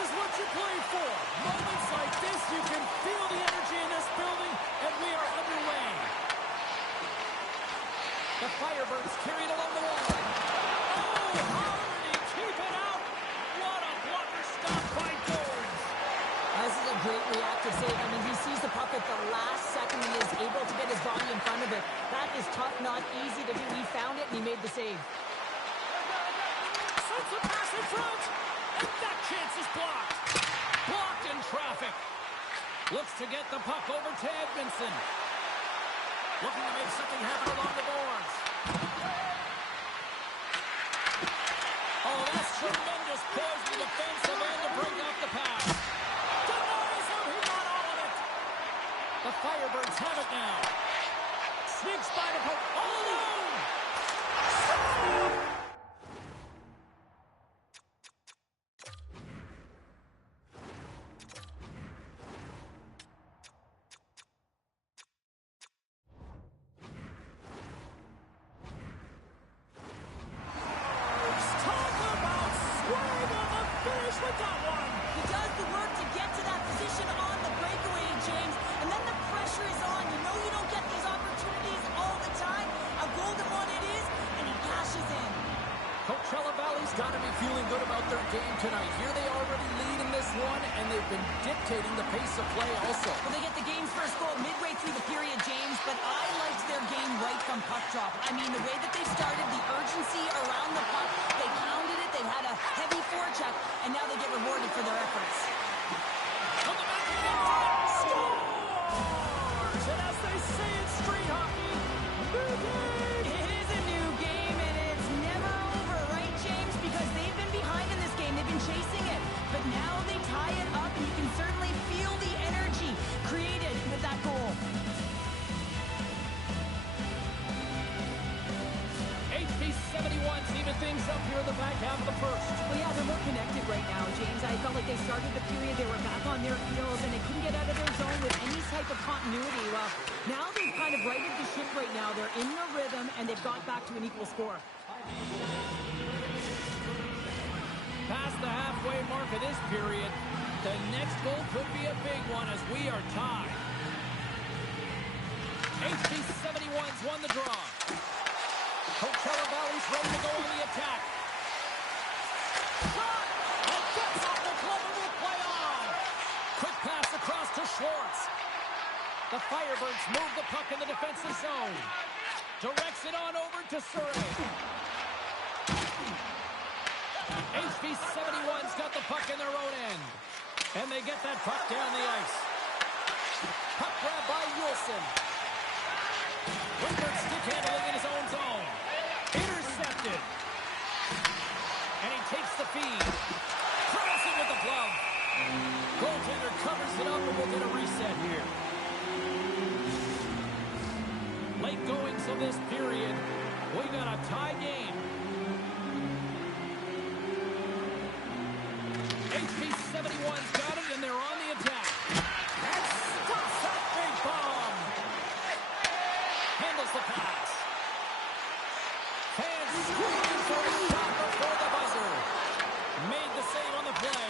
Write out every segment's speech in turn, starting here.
is what you play for. Moments like this, you can feel the energy in this building, and we are underway. The Firebirds carry it along the wall. Oh, how did he keep it out? What a blocker stop by Goins. This is a great reactive save. I mean, he sees the puck at the last second and is able to get his body in front of it. That is tough, not easy to do. He found it, and he made the save. Sends a pass in front, and that chance is blocked. Blocked in traffic. Looks to get the puck over to Edmondson. Looking to make something happen along the boards. Oh, that's tremendous poise in the defensive end to break off the pass. Denies him, he got all of it. The Firebirds have it now. Sneaks by the puck, all alone. He does the work to get to that position on the breakaway, James, and then the pressure is on. You know you don't get these opportunities all the time. A golden one it is, and he cashes in. Coachella Valley's got to be feeling good about their game tonight. Here they already lead in this one, and they've been dictating the pace of play also. Well, they get the game's first goal midway through the period, James, but I liked their game right from puck drop. I mean, the way that they started, the urgency around the puck, they pounded it, they had a heavy forecheck, and now they get rewarded for their efforts. On the back end, scores! And as they say in street hockey, new game! It is a new game, and it's never over, right, James? Because they've been behind in this game. They've been chasing it. But now they tie it up, and you can certainly feel the energy created with that goal. HP 71's even things up here in the back half of the first. Well, yeah, they're more connected right now, James. I felt like they started the period, they were back on their heels, and they couldn't get out of their zone with any type of continuity. Well, now they've kind of righted the ship right now. They're in the rhythm, and they've got back to an equal score. Past the halfway mark of this period, the next goal could be a big one as we are tied. HP 71's won the draw. Coachella Valley's ready to go on the attack. Shot! And gets off the glove and will play on. Quick pass across to Schwartz. The Firebirds move the puck in the defensive zone. Directs it on over to Surrey. HP 71's got the puck in their own end. And they get that puck down the ice. Puck grab by Wilson. Wingard stick handling in his own zone. Intercepted. And he takes the feed. Throws it with the glove. Goaltender covers it up and we'll get a reset here. Late goings of this period. We got a tie game. HP 71's got it and they're on the attack. And stops that big bomb. Handles the pass. Fans screaming for a shot before the buzzer. Made the save on the play.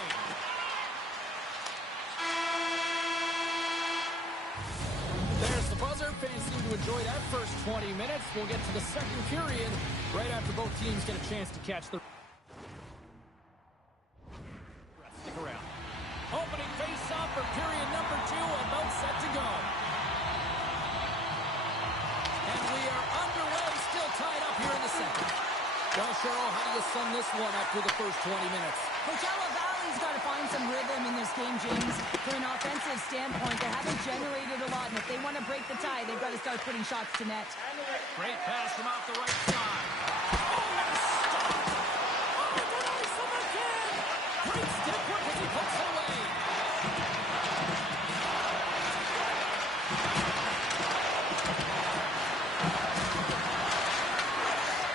There's the buzzer. Fans seem to enjoy that first 20 minutes. We'll get to the second period right after both teams get a chance to catch the... Stick around. Opening face-off for period number 2, about set to go. And we are underway, still tied up here in the second. Well, Cheryl, how do you sum this one up through the first 20 minutes? Coachella Valley's got to find some rhythm in this game, James. From an offensive standpoint, they haven't generated a lot, and if they want to break the tie, they've got to start putting shots to net. Great pass from off the right side. Oh, stop! Oh, denies him again! Great stick work as he puts it away.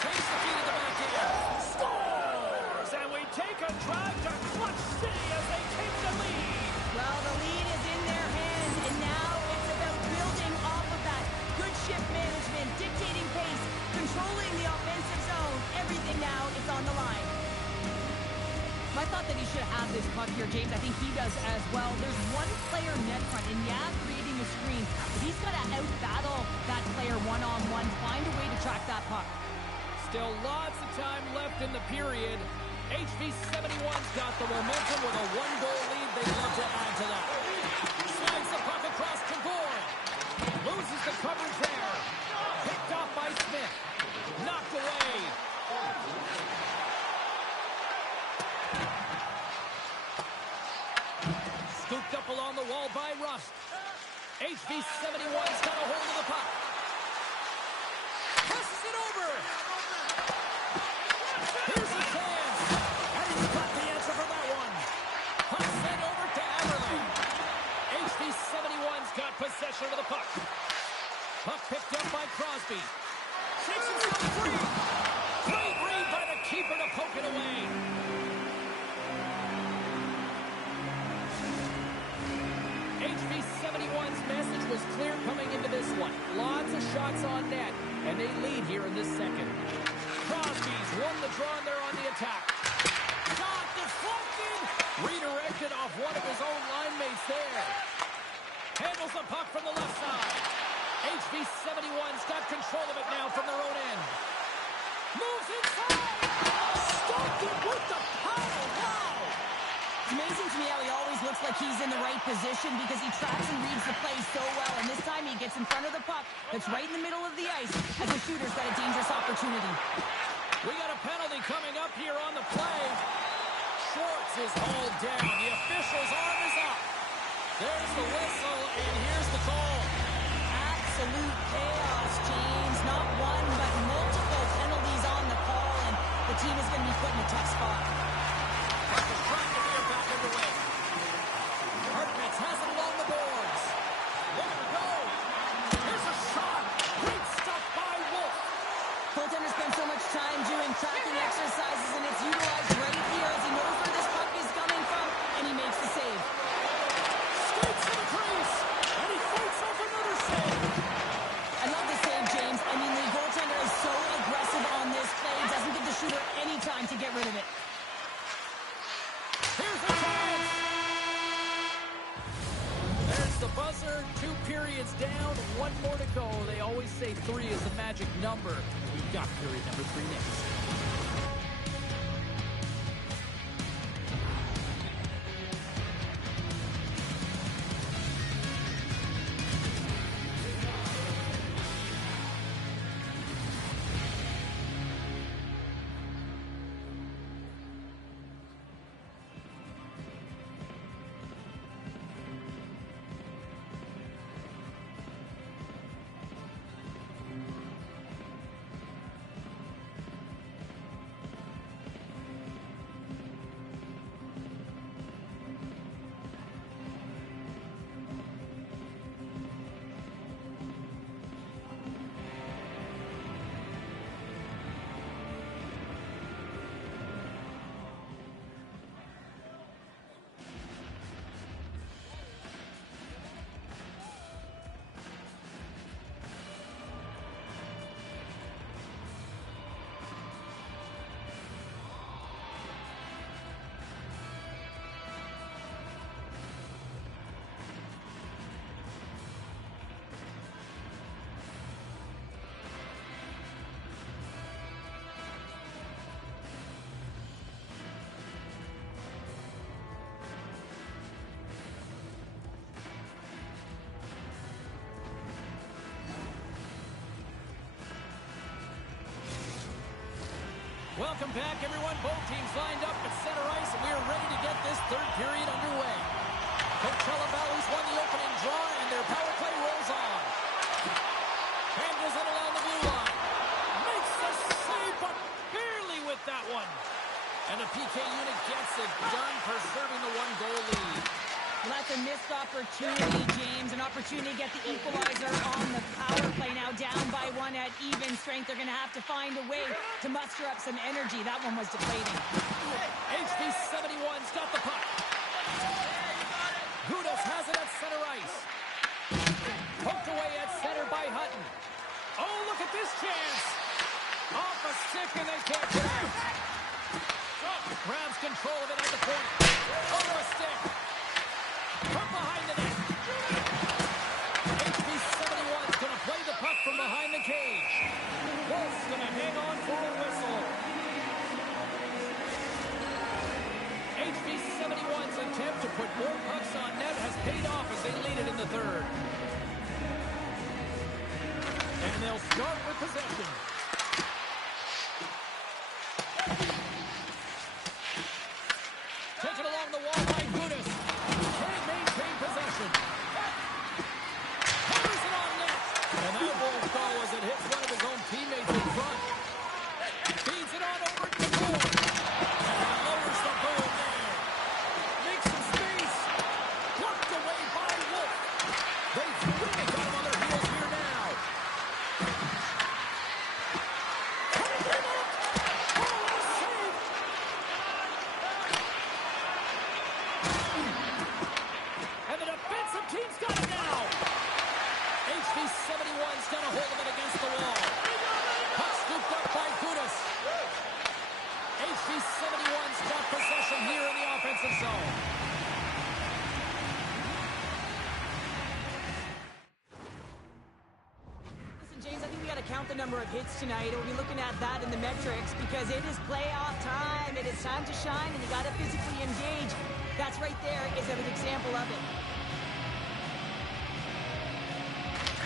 Takes the feed at the back end. Scores! And we take a drive to Clutch City as they take the lead. Well, the lead is in their hands, and now it's about building off of that. Good shift management, dictating pace, controlling the thought that he should have had this puck here, James. I think he does as well. There's one player net front, and creating a screen. But he's got to out-battle that player one-on-one, find a way to track that puck. Still lots of time left in the period. HV 71's got the momentum with a one-goal lead. They'd love to add to that. Slides the puck across to board. Loses the coverage there. Picked off by Smith. Knocked away. Scooped up along the wall by Rust. HV 71's got a hold of the puck. Passes it over. Here's a chance. And he's got the answer for that one. Puck sent over to Everly. HV 71's got possession of the puck. Puck picked up by Crosby. Shakes himself free. Great read by the keeper to poke it away. HV 71's message was clear coming into this one. Lots of shots on net, and they lead here in this second. Crosby's won the draw there on the attack. Shot deflected. Redirected off one of his own line mates there. Handles the puck from the left side. HV 71's got control of it now from their own end. Moves inside. Stopped it with the power. Wow. It's amazing to me how he always looks like he's in the right position because he tracks and reads the play so well. And this time he gets in front of the puck that's right in the middle of the ice as the shooter's got a dangerous opportunity. We got a penalty coming up here on the play. Schwartz is hauled down. The official's arm is up. There's the whistle, and here's the call. Absolute chaos, James. Not one, but multiple penalties on the call, and the team is going to be put in a tough spot. Hartnett's trying to veer back underway. Roudnice has it along the boards. Looking to go. Here's a shot. Great stuff by Wolf. Goaltender spent so much time doing tracking exercises, and it's utilized right here as he knows where this puck is coming from, and he makes the save. Skates to the crease, and he fights off another save. I love the save, James. I mean, the goaltender is so aggressive on this play. He doesn't give the shooter any time to get rid of it. Here's the chance. There's the buzzer. 2 periods down. 1 more to go. They always say 3 is the magic number. We've got period number 3 next. Welcome back, everyone. Both teams lined up at center ice, and we are ready to get this third period underway. Coachella Valley's won the opening draw, and their power play rolls on. Handles it along the blue line. Makes the save, but barely with that one. And the PK unit gets it done, preserving the 1-goal lead. Well, that's a missed opportunity, James. An opportunity to get the equalizer on the power play. Now down by 1 at even strength. They're going to have to find a way to muster up some energy. That one was deflating. HV 71's got the puck. Gudas has it at center ice. Poked away at center by Hutton. Oh, look at this chance. Off a stick, and they can't get out. Grabs control of it at the point. Over a stick. From behind the net. HB71 is going to play the puck from behind the cage. Wolf's going to hang on for a whistle. HB71's attempt to put more pucks on net has paid off as they lead it in the third. And they'll start with possession. Taken along the wall by Roudnice. Can't maintain possession. Hammers it on net. And that won't go as it hits one of his own teammates in front. Feeds it on over to Moore. And lowers the goal there. Makes some space. Blocked away by Wolf. They've really got him on their heels here now. Coming in up. Oh, save. And the defensive team's got it now. HB71's got a hold of it against the wall. Puck scooped up by Roudnice. HB71's got possession here in the offensive zone. Listen, James, I think we got to count the number of hits tonight. We'll be looking at that in the metrics because it is playoff time. It is time to shine, and you got to physically engage. That's right there is an example of it.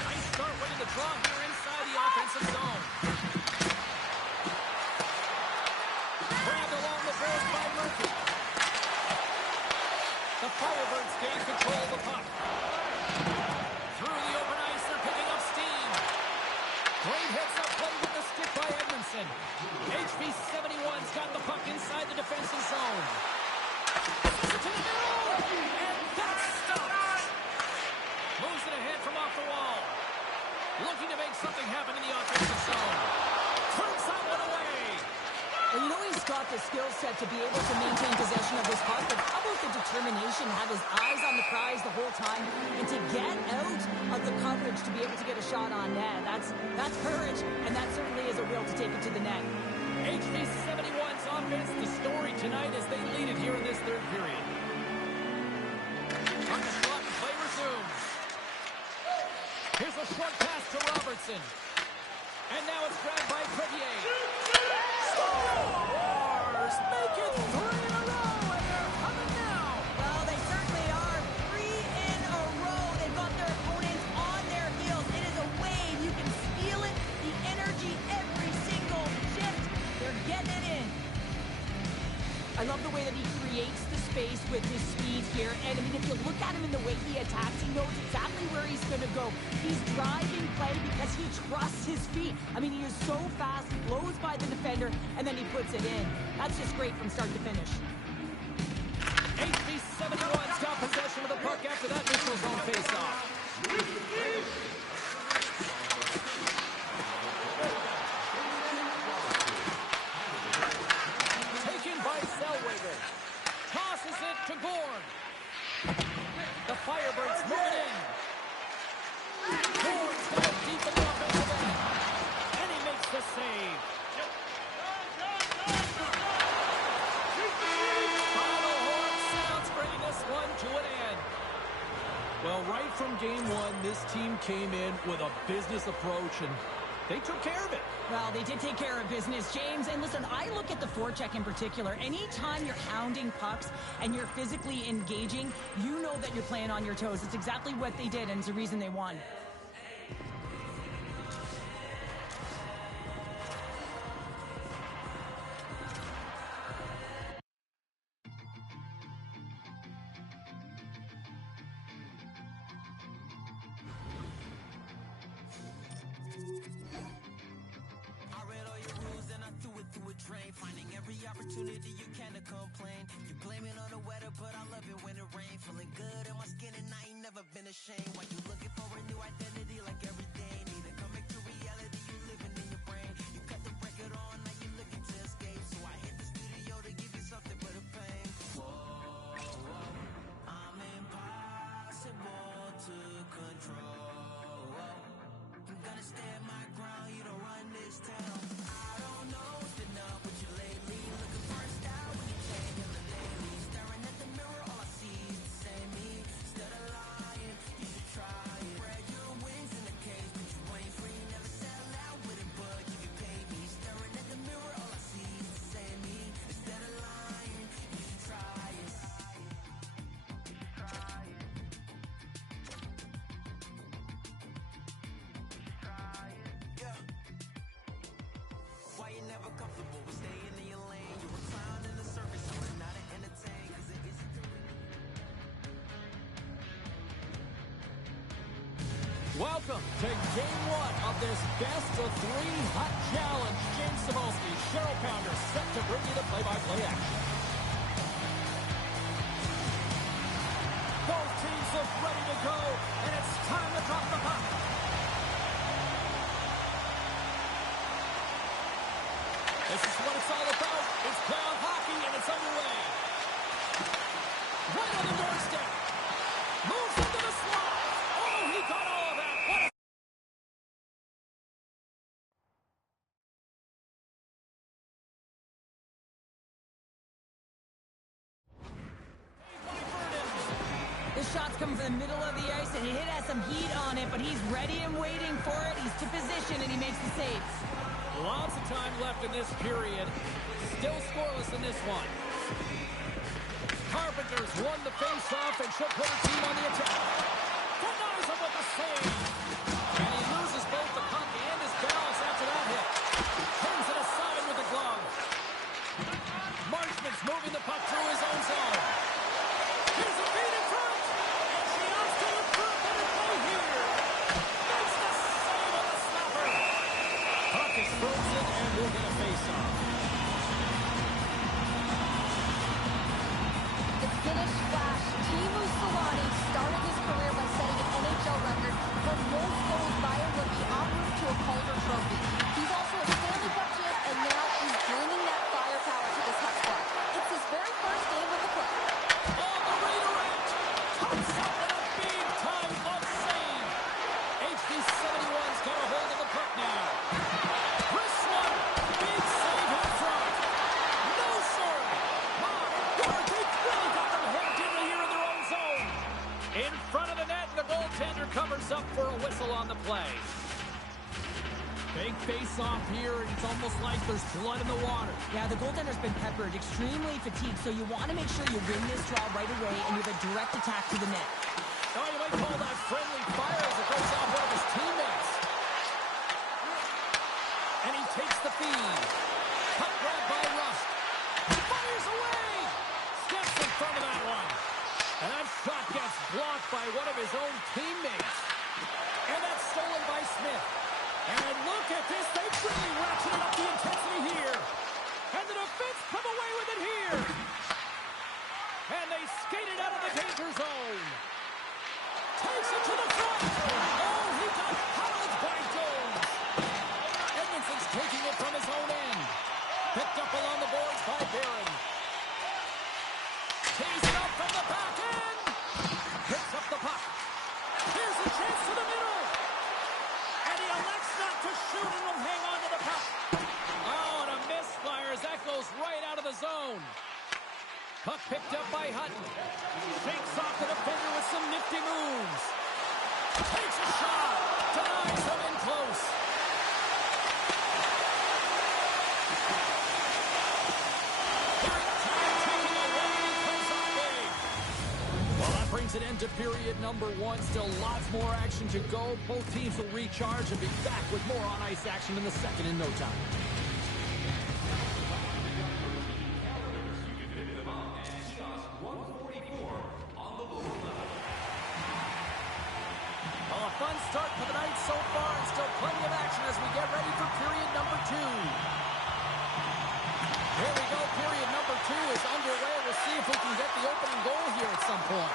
Nice start winning the draw here inside the offensive zone. Grabbed along the boards by Murphy. The Firebirds gain control of the puck. Through the open ice, they're picking up steam. Great hits up play with the stick by Edmondson. HB71's got the puck inside the defensive zone. To the middle, and that's stopped. Moves it ahead from off the wall. Looking to make something happen in the offensive zone. Turns that one away. Well, you know he's got the skill set to be able to maintain possession of this puck, but how about the determination, have his eyes on the prize the whole time, and to get out of the coverage to be able to get a shot on net. That's courage, and that certainly is a will to take it to the net. HB71's offense, the story tonight as they lead it here in this third period. On the slot, and play resumes. Here's a short pass to Robertson. And now it's grabbed by Crevier. Scores! Make it 3 in a row, and they're coming now. Well, they certainly are. 3 in a row. They've got their opponents on their heels. It is a wave. You can feel it, the energy, every single shift. They're getting it in. I love the way that he creates the space with his speed here. And, I mean, if you look at him in the way he attacks, he knows exactly where he's going to go. He's driving play because he trusts his feet. I mean, he is so fast, blows by the defender, and then he puts it in. That's just great from start to finish. HB71's got possession of the puck after that neutral zone faceoff. Taken by Zellweger. Tosses it to Gorn. The Firebirds move it in. Gorn's got it deep in the offensive end. And he makes the save. Final horn sounds, bringing this one to an end. Well, right from game one, this team came in with a business approach, and they took care of it. Well, they did take care of business, James. And listen, I look at the forecheck in particular. Anytime you're hounding pucks and you're physically engaging, you know that you're playing on your toes. It's exactly what they did, and it's the reason they won. Finding every opportunity you can to complain. You blame it on the weather, but I love it when it rains. Feeling good in my skin and I ain't never been ashamed. Why you looking for a new identity like every day? Need to come back to reality, you living in your brain. You cut the record on, now you looking to escape. So I hit the studio to give you something for the pain. Whoa, I'm impossible to control. I'm gonna stand my ground, you don't run this town. I don't know what's been up with you lately. Looking for a style when you change on the daily style. Welcome to Game 1 of this best-of-3 hot challenge. James Cebulski, Cheryl Pounder, set to bring you the play-by-play action. Both teams look ready to go, and it's time to drop the puck. This is what it's all about. It's playoff hockey, and it's underway. Right on the doorstep. Moves into the slot. Oh, he got all of that. What a... The shot's coming from the middle of the ice, and it has some heat on it, but he's ready and waiting for it. He's to position, and he makes the saves. Lots of time left in this period. Still scoreless in this one. Carpenter's won the face-off, and she'll put her team on the attack. Denies him with the save. And he loses both the puck and his balance after that hit. Turns it aside with the glove. Marchman's moving the puck through his own zone. Here's a feed in front. And she opts to look for a better play here. Makes the save on the stopper. Puck is frozen, and we'll get a face-off. The Finnish Flash, Teemu Selanne, started his career by setting an NHL record for most goals by a rookie en route to a Calder Trophy. He's also a Stanley Cup champ, and now he's bringing that firepower to this Hut squad. It's his very first game with the club. On the redirect. Comes up with a big-time glove save. HV71's got a hold of the puck now. Chris one. Big save in front. No, sir. My God, they've really got them hemmed in here in their own zone. In front of the net, the goaltender covers up for a whistle on the play. Big face-off here, and it's almost like there's blood in the water. Yeah, the goaltender's been peppered, extremely fatigued, so you want to make sure you win this draw right away, and you have a direct attack to the net. Oh, you might call that friendly fire as it goes off one of his teammates. And he takes the feed. Puck grab by Rust. Fires away! Steps in front of that one. And that shot gets blocked by one of his own teammates. And that's stolen by Smith. And look at this. They've really ratcheted up the intensity here. And the defense come away with it here. And they skated out of the danger zone. Takes it to the front. Oh, he got howled by Jones. Edmondson's taking it from his own end. Picked up along the boards by Barron. Teased it up from the back end. Picks up the puck. Here's a chance to the middle. And he elects not to shoot and will hang on to the puck. Oh, and a misfire as that goes right out of the zone. Puck picked up by Hutton. Shakes off the defender with some nifty moves. Takes a shot. Denies him in close. Well, that brings an end to period number 1. Still lots more action to go. Both teams will recharge and be back with more on-ice action in the second in no time. Well, a fun start to the night so far, and still plenty of action as we get ready for period number 2. Here we go, period number 2 is underway. We'll see if we can get the opening goal here at some point.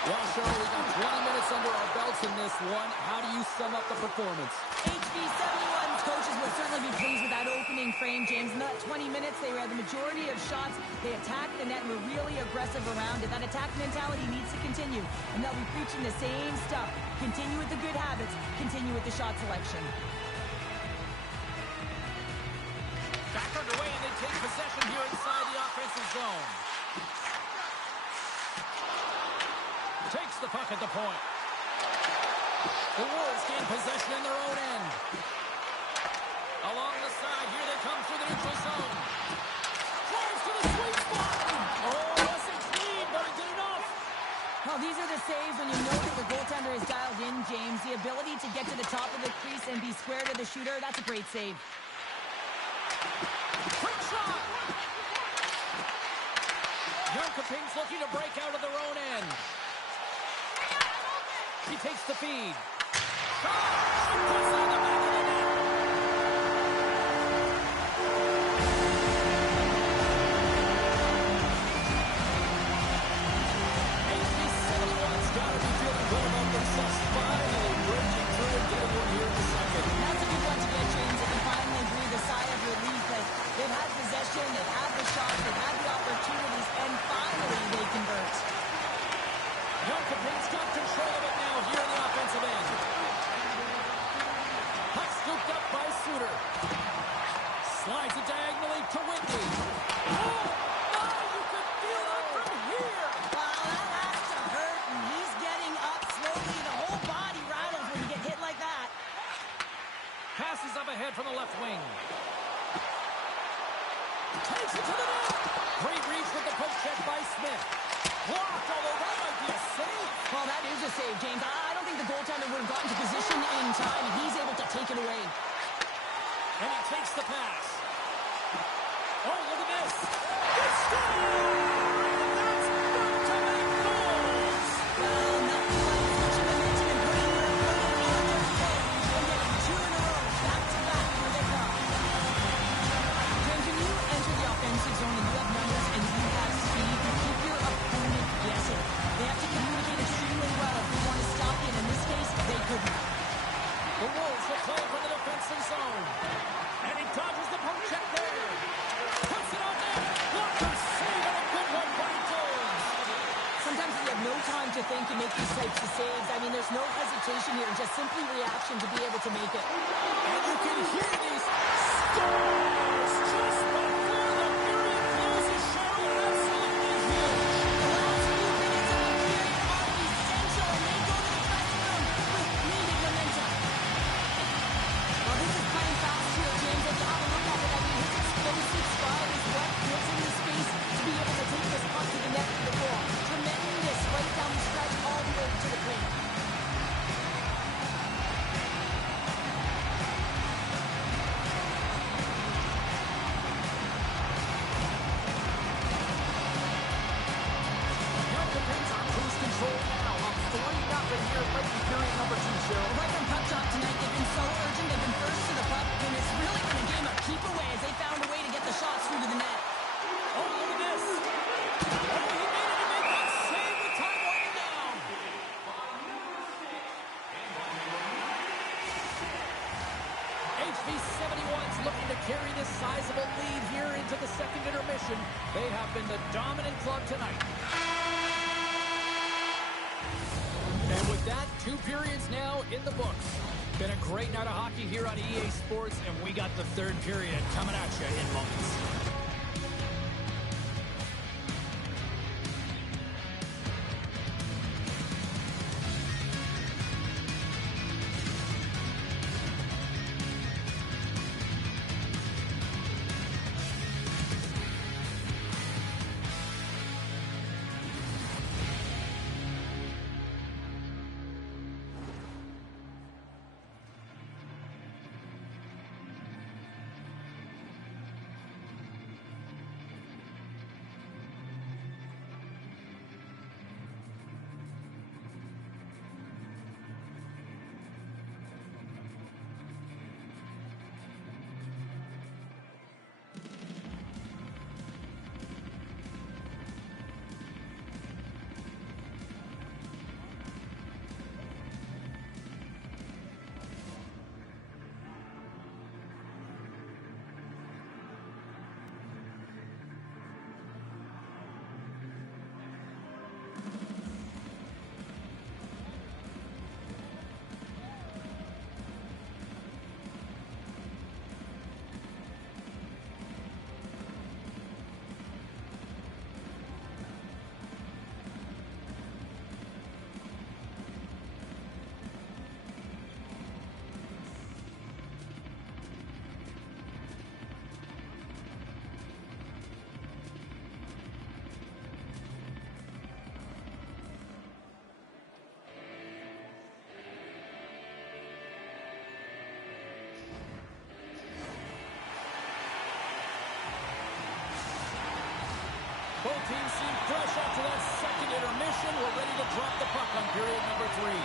Well, Cheryl, we got 20 minutes under our belts in this one. How do you sum up the performance? HV71's coaches will certainly be pleased with that opening frame, James. In that 20 minutes, they had the majority of shots. They attacked the net and were really aggressive around it. That attack mentality needs to continue, and they'll be preaching the same stuff. Continue with the good habits. Continue with the shot selection. Back underway, and they take possession here inside the offensive zone. Takes the puck at the point. The Wolves gain possession in their own end. Along the side, here they come through the neutral zone. Drives to the sweet spot. Oh, wasn't clean, but it did enough. Well, these are the saves when you know that the goaltender is dialed in, James. The ability to get to the top of the crease and be square to the shooter, that's a great save. Quick shot. Jönköping's looking to break out of their own end. He takes the feed. shot. She puts on the back of the net. HB71's got to be feeling good about themselves. Finally breaking through and getting one here in the second. That's a good one to get, James. They can finally breathe a sigh of relief that they've had possession, they've had the shot, they've had the opportunities, and finally they convert. Yonkopin's got control of it now here in the offensive end. Puck scooped up by Suter. Slides it diagonally to Whitney. Oh, my, you could feel that from here. Wow, that has to hurt, and he's getting up slowly. The whole body rattles when you get hit like that. Passes up ahead from the left wing. Takes it to the net. Great reach with the poke check by Smith. Blocked, although that might be a save. Well, that is a save, James. I don't think the goaltender would have gotten to position in time, and he's able to take it away. And he takes the pass. Oh, look at this. Good stop! That's got to make goals. Well, nothing like switching momentum and putting your opponent on their foot and getting two in a row, back-to-back where they come. James, when you enter the offensive zone and you have numbers and you have speed, you keep your opponent guessing. They have to communicate extremely well if they want to stop you, and in this case, they couldn't. The Wolves will play from the defensive zone. And he dodges the poke check there. Puts it on net. Blocker save and a good one by Jones. Sometimes you have no time to think and make these types of saves. I mean, there's no hesitation here, just simply reaction to be able to make it. And you can hear these scores just before the period closes. Cheryl, absolutely huge. The last few minutes of the period are essential, and they go to the dressing room with needed momentum. Well, this is playing fast here, James. If you have a look at it, I mean, his explosive stride is what gives him the space to be able to take this puck to the net for the goal. Tremendous right down the stretch all the way to the clean. Yonkopin's on cruise control now. Up 3-0 here late in period number 2, Cheryl. Right from puck drop tonight, they've been so urgent. They've been first to the puck, and it's really been a game of keep away as they found a way to get the shots through to the net. Oh, look at this. Oh, he needed to make that save with time winding down. HB71's looking to carry this sizable lead here into the second intermission. They have been the dominant club tonight. And with that, 2 periods now in the books. Been a great night of hockey here on EA Sports, and we got the third period coming at you in moments. Both teams seem fresh after that second intermission. We're ready to drop the puck on period number 3.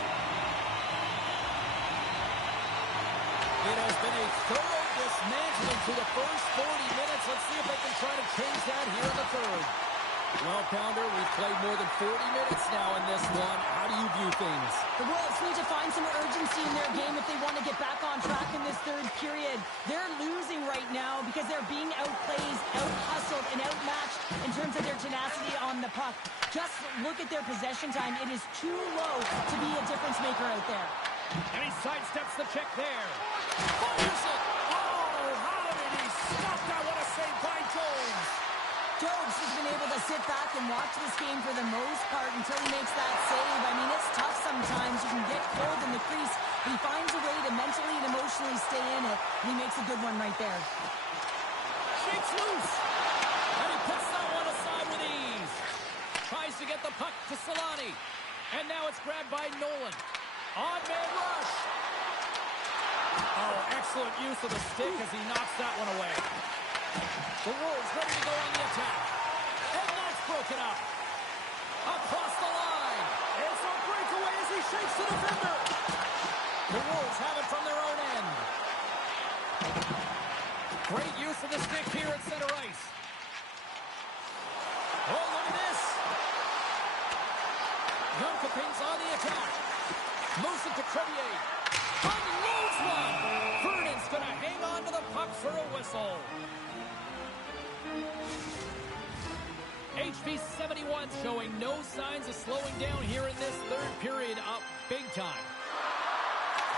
It has been a thorough dismantling to the first 40 minutes. Let's see if they can try to change that here in the third. Well, Pounder, we've played more than 40 minutes now in this one. How do you view things? The Wolves need to find some urgency in their game if they want to get back on track in this third period. They're losing right now because they're being outplayed, out-hustled, and outmatched in terms of their tenacity on the puck. Just look at their possession time. It is too low to be a difference maker out there. And he sidesteps the check there. Fires it! Oh, how did he stop that? What a save by Jones! Jones has been able to sit back and watch this game for the most part until he makes that save. I mean, it's tough sometimes. You can get cold in the crease, but he finds a way to mentally and emotionally stay in it, and he makes a good one right there. Shakes loose! And he puts that one aside with ease. Tries to get the puck to Solani. And now it's grabbed by Nolan. On-man rush. Oh, excellent use of the stick as he knocks that one away. The Wolves ready to go on the attack. And that's broken up. Across the line. It's a breakaway as he shakes the defender. The Wolves have it from their own end. Great use of the stick here at center ice. Oh, look at this. Yonkapin's on the attack. Moves it to Crevier. Unloads one. Vernon's going to hang on to the puck for a whistle. HV 71 showing no signs of slowing down here in this third period up big time.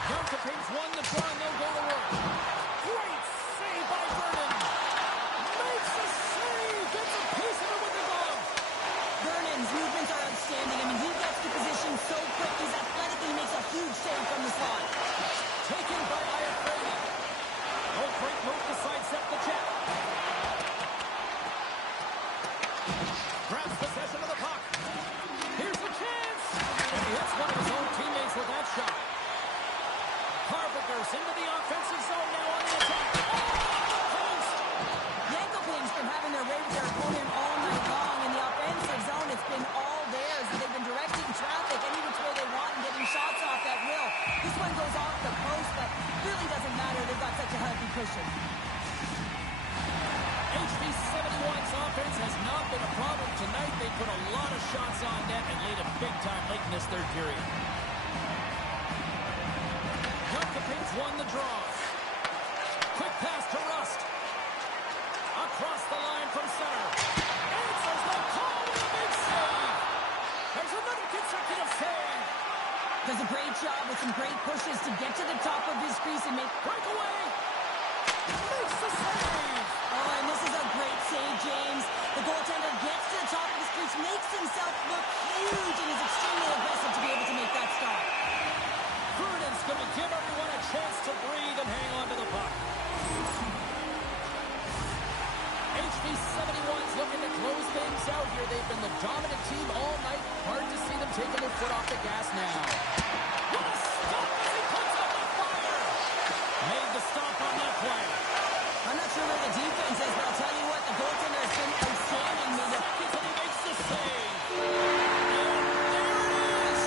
Yonkapin's won the draw and they'll go to work. Great save by Vernon. Makes a save. Gets a piece of it with the glove. Vernon's movements are outstanding. I mean, he gets to position so quick. He's athletic and he makes a huge save from the slot. Taken by Iafredi. Oh, great move to sidestep the check. Grabs possession of the puck. Here's a chance. And he hits one of his own teammates with that shot. Carpenter's into the offensive zone now on the attack. Yonkapin's been having their way with their opponent all night long. In the offensive zone, it's been all theirs. They've been directing traffic any which way they want and getting shots off at will. This one goes off the post, but really doesn't matter. They've got such a healthy cushion. HV 71's offense has not been a problem tonight. They put a lot of shots on net and laid it big time late in this third period. Yonkapin's won the draw. Quick pass to Rust. Across the line from center. Answers the call with a big save. There's another consecutive save. Does a great job with some great pushes to get to the top of his crease and make Breakaway. Makes the save. Oh, and this is a great save, James. The goaltender gets to the top of his crease, makes himself look huge, and is extremely aggressive to be able to make that stop. Vernon's going to give everyone a chance to breathe and hang on to the puck. HV 71's looking to close things out here. They've been the dominant team all night. Hard to see them taking their foot off the gas now. What a stop as he puts up the fire. Made the stop on that play. I'm not sure where the defense is, but I'll tell you what, the goaltender has been outstanding. Seconds and he makes the save. And there it is.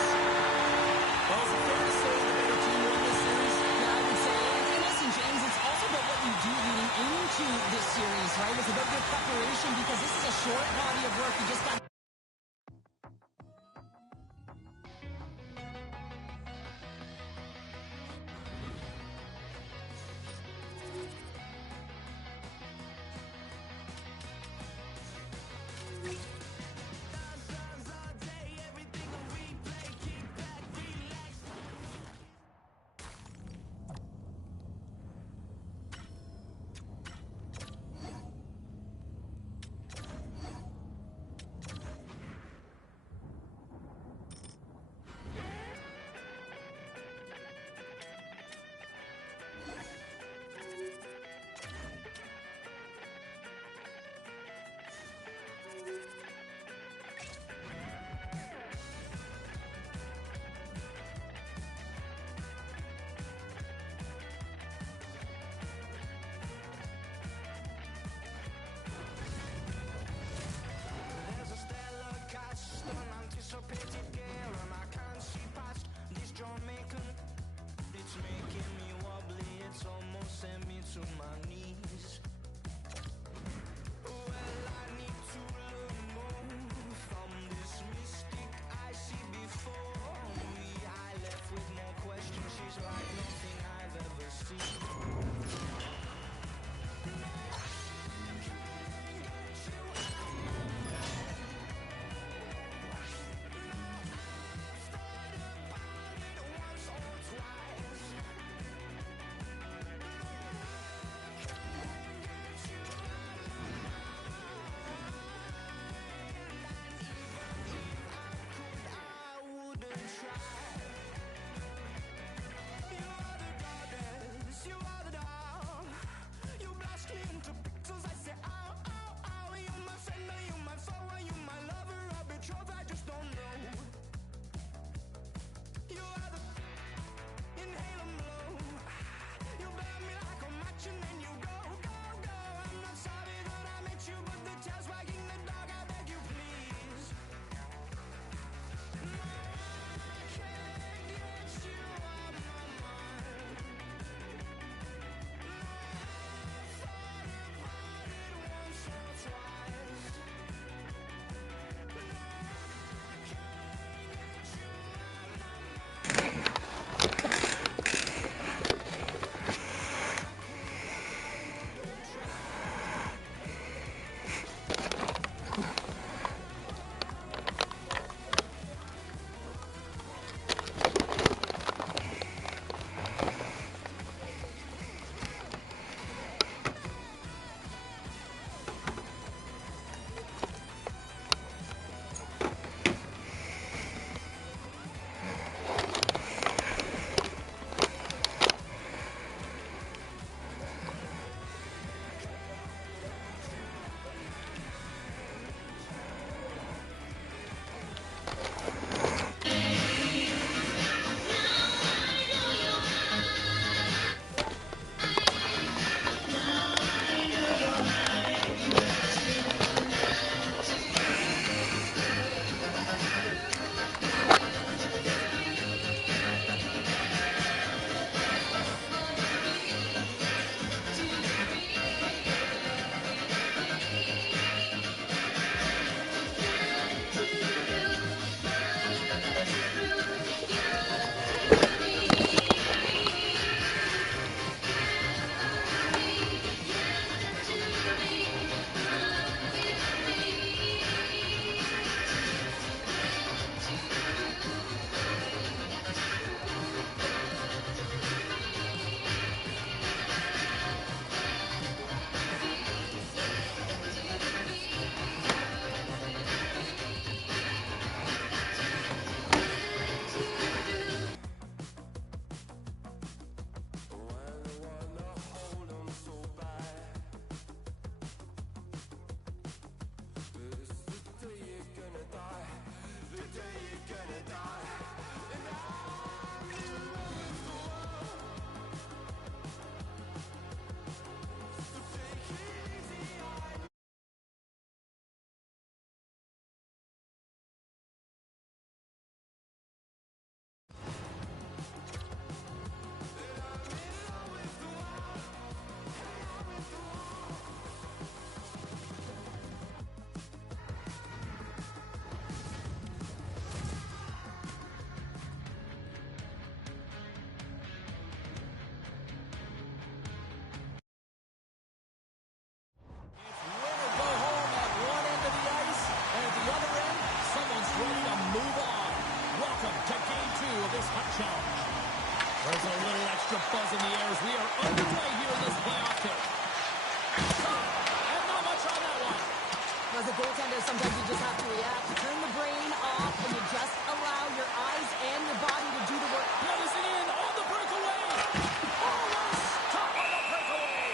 Well, is it fair to say the better team won this series? Yeah, I would say. And listen, James, it's also about what you do leading into this series, right? It's about your preparation because this is a short body of work. You just got goaltender, sometimes you just have to react. You turn the brain off, and you just allow your eyes and your body to do the work. Plays it in on the breakaway. Oh, what a stop on the breakaway.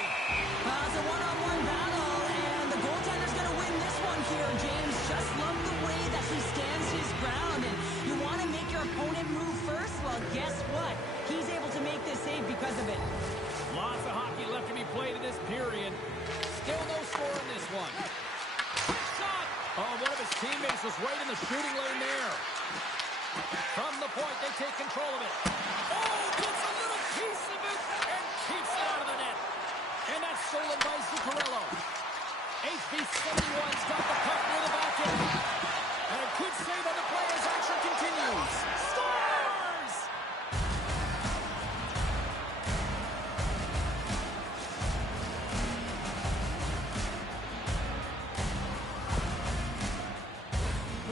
It's a one-on-one battle, and the goaltender's going to win this one here, James. Just love the way that he stands his ground, and you want to make your opponent move first? Well, guess what? He's able to make this save because of it. Lots of hockey left to be played in this period. Still no score in this one. Quick shot. Oh, one of his teammates was right in the shooting lane there. From the point, they take control of it. Oh, gets a little piece of it and keeps it out of the net. And that's stolen by Zuccarello. HV71's got the puck near the back end. And a good save on the play as action continues. Scores!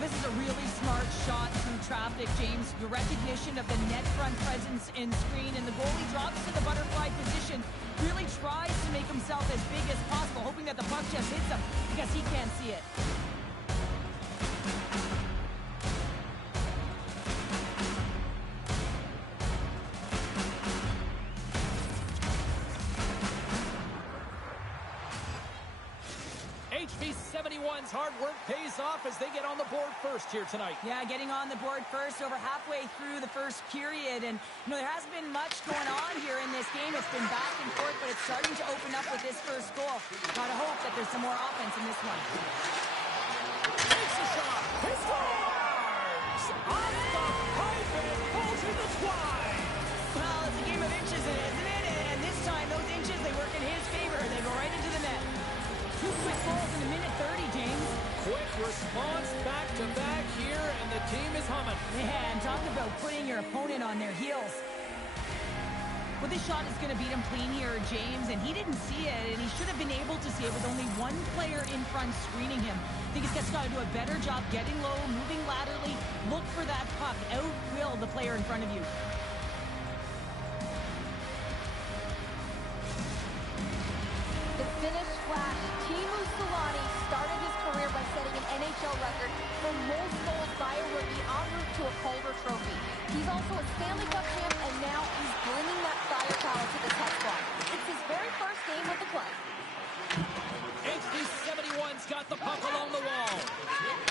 This is a really smart shot through traffic, James. The recognition of the net front presence in screen, and the goalie drops to the butterfly position. Really tries to make himself as big as possible, hoping that the puck just hits him because he can't see it. HV71's hard work pays off as they get on the board first here tonight. Yeah, getting on the board first over halfway through the first period. And, there hasn't been much going on here in this game. It's been back and forth, but it's starting to open up with this first goal. Gotta hope that there's some more offense in this one. Takes a shot. He scores! Off the pipe and pulls in the twine. Well, it's a game of inches, isn't it? And this time, those inches, they work in his favor. They go right into the net. 2 quick goals in a minute 30, James. Quick response back-to-back here, and the team is humming. Man, talk about putting your opponent on their heels. Well, this shot is going to beat him clean here, James, and he didn't see it, and he should have been able to see it with only one player in front screening him. I think he's just got to do a better job getting low, moving laterally, look for that puck, outwill the player in front of you. The Finnish Flash, Teemu Selanne, started his career by setting an NHL record for most goals by a rookie en route to a Calder Trophy. He's also a Stanley Cup champ, and now he's bringing that firepower to the test block. It's his very first game with the club. HV71's got the puck along the wall.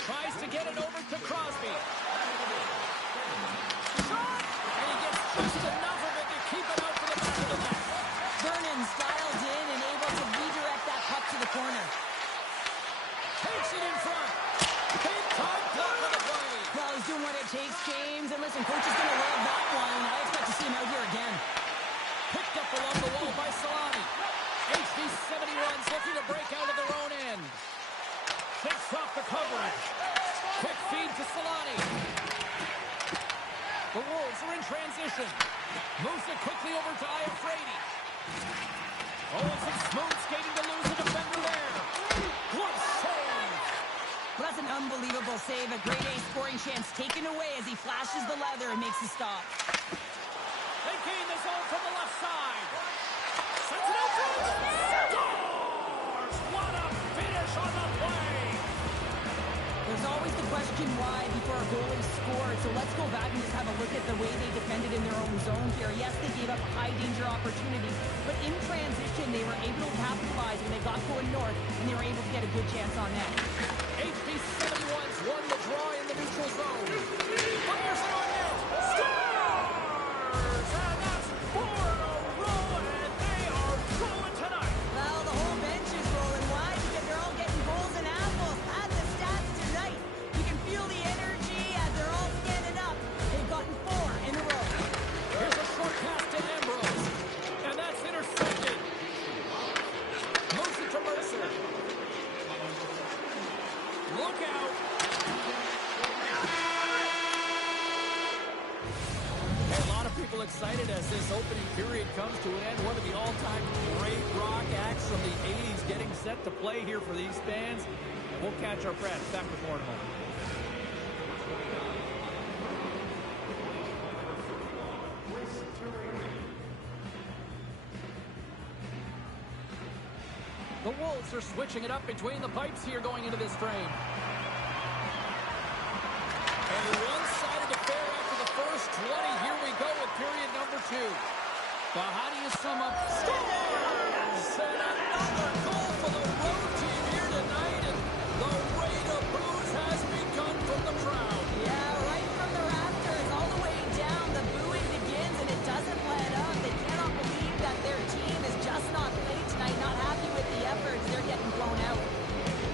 Tries to get it over to Crosby. Shot! And he gets just enough of it to keep it out for the back of the net. Vernon's dialed in and able to redirect that puck to the corner. Takes it in front. Big time block on the play. Well, he's doing what it takes, James. And listen, coach is going to love that one. I expect to see him out here again. Picked up along the wall by Selanne. HV71's looking to break out of their own end. Takes off the coverage. Quick feed to Selanne. The Wolves are in transition. Moves it quickly over to Iafrate. Oh, some smooth skating to lose the defender there. What a save! Well, that's an unbelievable save. A grade A scoring chance taken away as he flashes the leather and makes a stop. They gain the zone from the left side. Sends it out front. Scores! What a finish on the play! There's always the question why before a goalie scored. So let's go back and just have a look at the way they defended in their own zone here. Yes, they gave up a high-danger opportunity, but in transition, they were able to capitalize when they got going north, and they were able to get a good chance on that. HV71's won the draw in the neutral zone. Fires it on net. Scores! And that's 4 in a row, and they are rolling tonight. Well, the whole bench is rolling. Why? Because they're all getting goals and apples. Add the stats tonight. You can feel the energy as they're all standing up. They've gotten 4 in a row. Here's a short pass to Ambrose, and that's intercepted. Moves it to Mercer. Look out. A lot of people excited as this opening period comes to an end. One of the all-time great rock acts from the 80s getting set to play here for these fans. We'll catch our breath. Back with more in a moment. The Wolves Wolves are switching it up between the pipes here going into this frame. A one-sided affair after the first 20. Here we go with period number 2. Well, how do you sum up? Scores! And another goal for the road team here tonight. And the rain of boos has begun from the crowd. Yeah, right from the rafters all the way down. The booing begins, and it doesn't let up. They cannot believe that their team is just not played tonight, not happy with the efforts. They're getting blown out.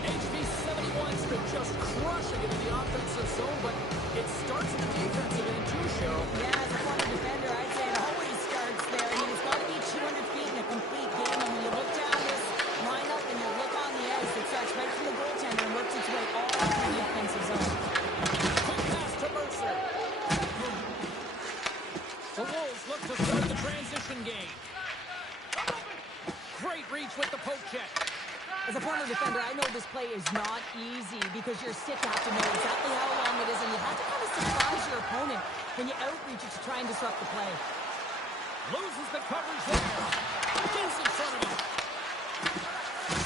HV71's been just crushing it in the offensive zone, but it starts in the defensive end too, Cheryl. Yeah, as a former defender, I'd say it always starts there. I mean, it's got to be 200 feet in a complete game. And when you look down this lineup and you look on the ice, it starts right from the goaltender and works its way all through the offensive zone. Quick pass to Mercer. The Wolves look to start the transition game. Great reach with the poke check. As a former defender, I know this play is not easy because you're sick. You have to know exactly how long it is, and you have to kind of surprise your opponent when you outreach it to try and disrupt the play. Loses the coverage there. Gets in front of him.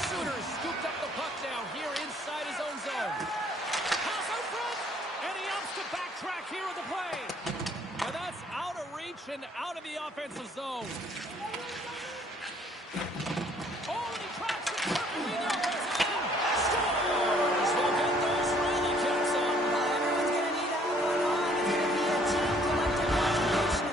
Shooter scooped up the puck now here inside his own zone. Pass out front, and he opts to backtrack here with the play. Now that's out of reach and out of the offensive zone. Oh, and he tracks it perfectly in the offensive zone. Scores! We'll get those rally checks on. Everyone's going to need to have one on. It's going to be a team collective contribution.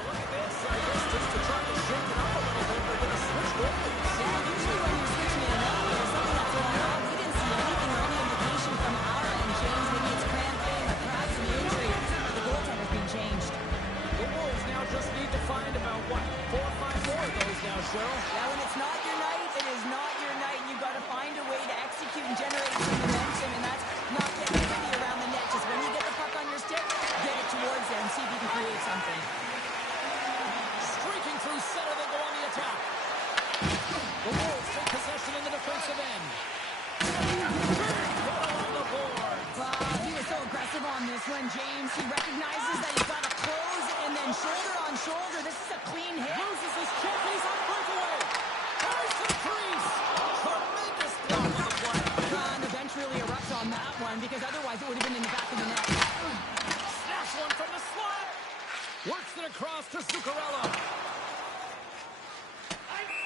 Look at this. I guess just to try to shake it up a little bit, they're going to switch goalies. Yeah, usually when you're switching it up, there's something that's going on. We didn't see anything or any indication from our end, James. Maybe it's cramping or perhaps an injury. The goaltender's being changed. The Wolves now just need to find about, what, 4 or 5 more of those now, Cheryl? Yeah, when it's not your night, it is not your night. You've got to find a way to execute and generate some momentum, and that's not getting pretty around the net. Just when you get the puck on your stick, get it towards there and see if you can create something. Streaking through center, they go on the attack. The Wolves take possession in the defensive end. Put on the board. He was so aggressive on this one, James. He recognizes that he's got to close and then shoulder on shoulder. This is a clean hit. Loses his check. He's on breakaway. Tries to crease. Tremendous block on the play. And the bench really erupts on that one because otherwise it would have been in the back of the net. Snaps one from the slot. Works it across to Zuccarello.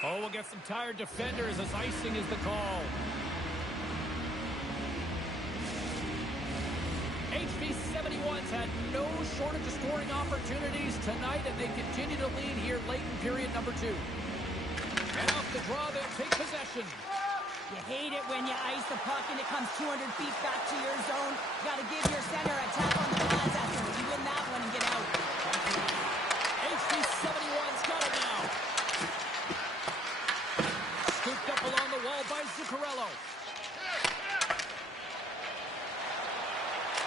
Oh, we'll get some tired defenders as icing is the call. HV71's had no shortage of scoring opportunities tonight, and they continue to lead here late in period number 2. And off the draw, they'll take possession. You hate it when you ice the puck and it comes 200 feet back to your zone. You got to give your center a tap on the pads after you win that one and get out. HV71's got it now. Scooped up along the wall by Zuccarello.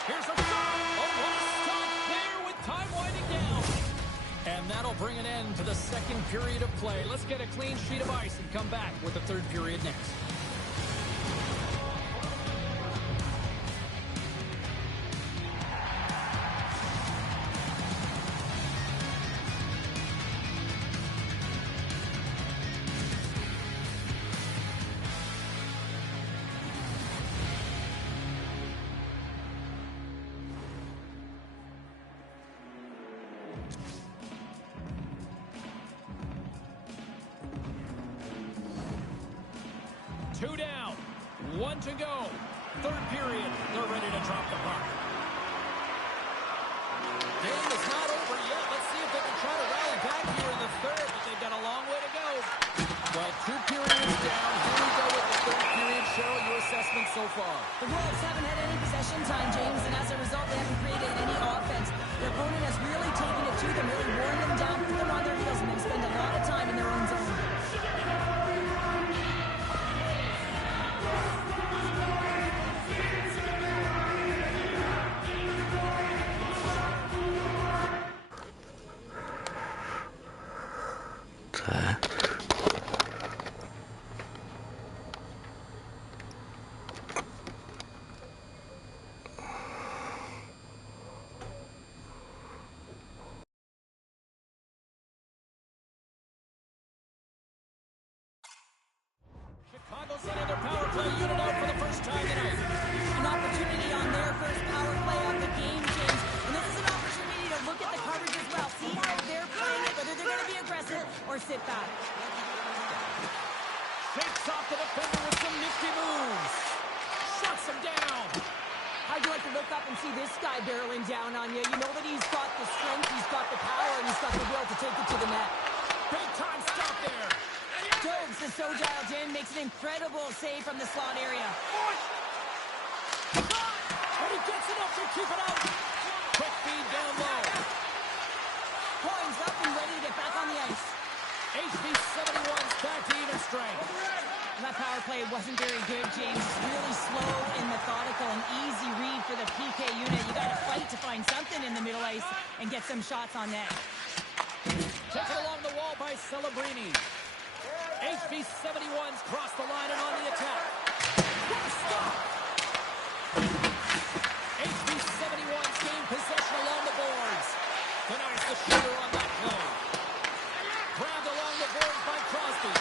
Here's a goal. Oh, what a stop there with time winding down. And that'll bring an end to the second period of play. Let's get a clean sheet of ice and come back with the third period next. Two down, one to go. Third period, they're ready to drop the puck. Game is not over yet. Let's see if they can try to rally back here in the third, but they've got a long way to go. Well, 2 periods down. Here we go with the third period. Cheryl, your assessment so far? The Wolves haven't had any possession time, James, and as a result, they haven't created any offense. Their opponent has really taken it to them, really worn them down, put them on their heels, and they spend a lot of time in their own zone. this guy barreling down on you. You know that he's got the strength, he's got the power, and he's got the will to take it to the net. Big time stop there. Jones is so dialed in, makes an incredible save from the slot area. And he gets enough to keep it out. Quick feed down low. Horns up and ready to get back on the ice. HV71's back to even strength. And that power play wasn't very good, James. Really slow and methodical, an easy read for the PK unit. You got to fight to find something in the middle ice and get some shots on net. Taken along the wall by Celebrini. HV71's crossed the line and on the attack. What a stop! HV71's gained possession along the boards. Denies the shooter on that play. Grabbed along the boards by Crosby.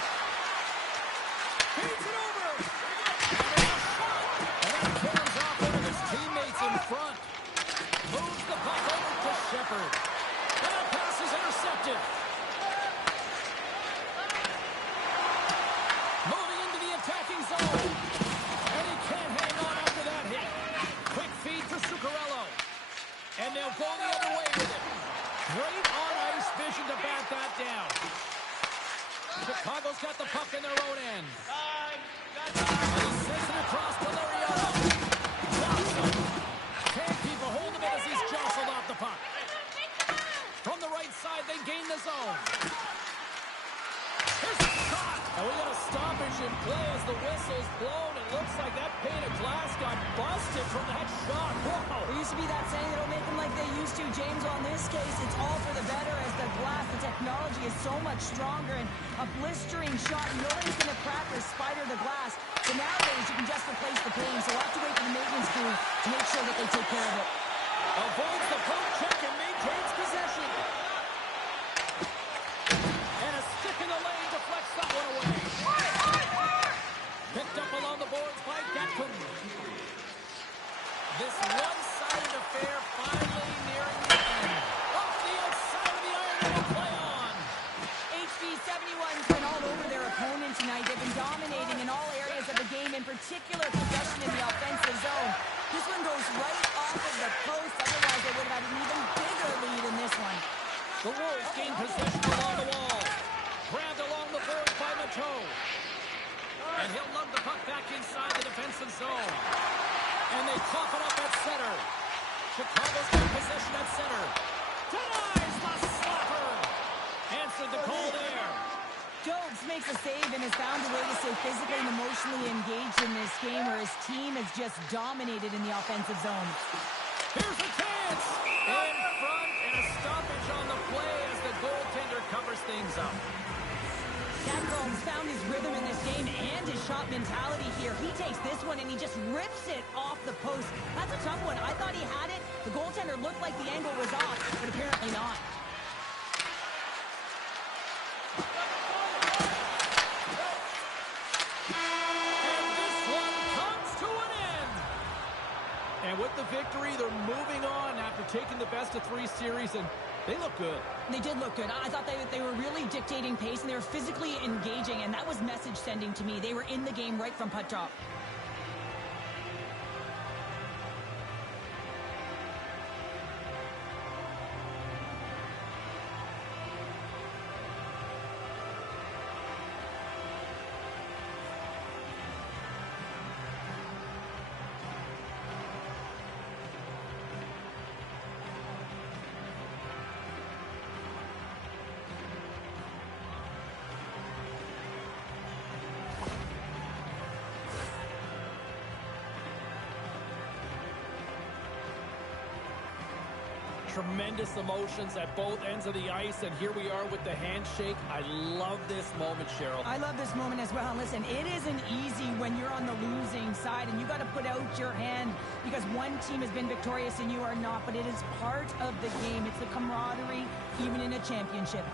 Feeds it over. And it's a shot. And that turns off one of his teammates in front. Moves the puck over to Shepherd. And that pass is intercepted. Moving into the attacking zone. And he can't hang on after that hit. Quick feed for Zuccarello. And they'll go the other way with it. Great on-ice vision to bat that down. Chicago's got the puck in their own end. And he sends it across to Lariano. Johnson can't keep a hold of it as he's jostled off the puck. From the right side, they gain the zone. Here's a shot. And we got a stoppage in play as the whistle's blown. It looks like that pane of glass got busted from that shot. Whoa. There used to be that saying, they don't make them like they used to, James. On this case, it's all for the better as the glass, the technology is so much stronger, and a blistering shot, nobody's going to crack or spider the glass. So nowadays, you can just replace the pane, so we'll have to wait for the maintenance crew to make sure that they take care of it. Avoids the poke check and maintains possession. And a stick in the lane deflects that one away. Picked up along the boards by Gatcomb. This one-sided affair finally nearing the end. Off the outside of the iron and a play on. HV71's been all over their opponent tonight. They've been dominating in all areas of the game, in particular possession in the offensive zone. This one goes right off of the post. Otherwise, they would have had an even bigger lead in this one. The Wolves gain possession along the wall. Grabbed along the boards by Mateau. And he'll lug the puck back inside the defensive zone. And they cough it up at center. Chicago's got possession at center. Denies the slapper. Answered the call there. Jones makes a save and has found a way to stay physically and emotionally engaged in this game, where his team has just dominated in the offensive zone. Here's a chance. In front and a stoppage on the play as the goaltender covers things up. Gatcomb found his rhythm in this game and his shot mentality here. He takes this one and he just rips it off the post. That's a tough one. I thought he had it. The goaltender looked like the angle was off, but apparently not. And this one comes to an end. And with the victory, they're moving on after taking the best-of-3 series, and they look good. They did look good. I thought they were really dictating pace, and they were physically engaging, and that was message sending to me. They were in the game right from puck drop. Tremendous emotions at both ends of the ice, and here we are with the handshake. I love this moment, Cheryl. I love this moment as well. Listen, it isn't easy when you're on the losing side and you got to put out your hand because one team has been victorious and you are not, but it is part of the game. It's the camaraderie, even in a championship.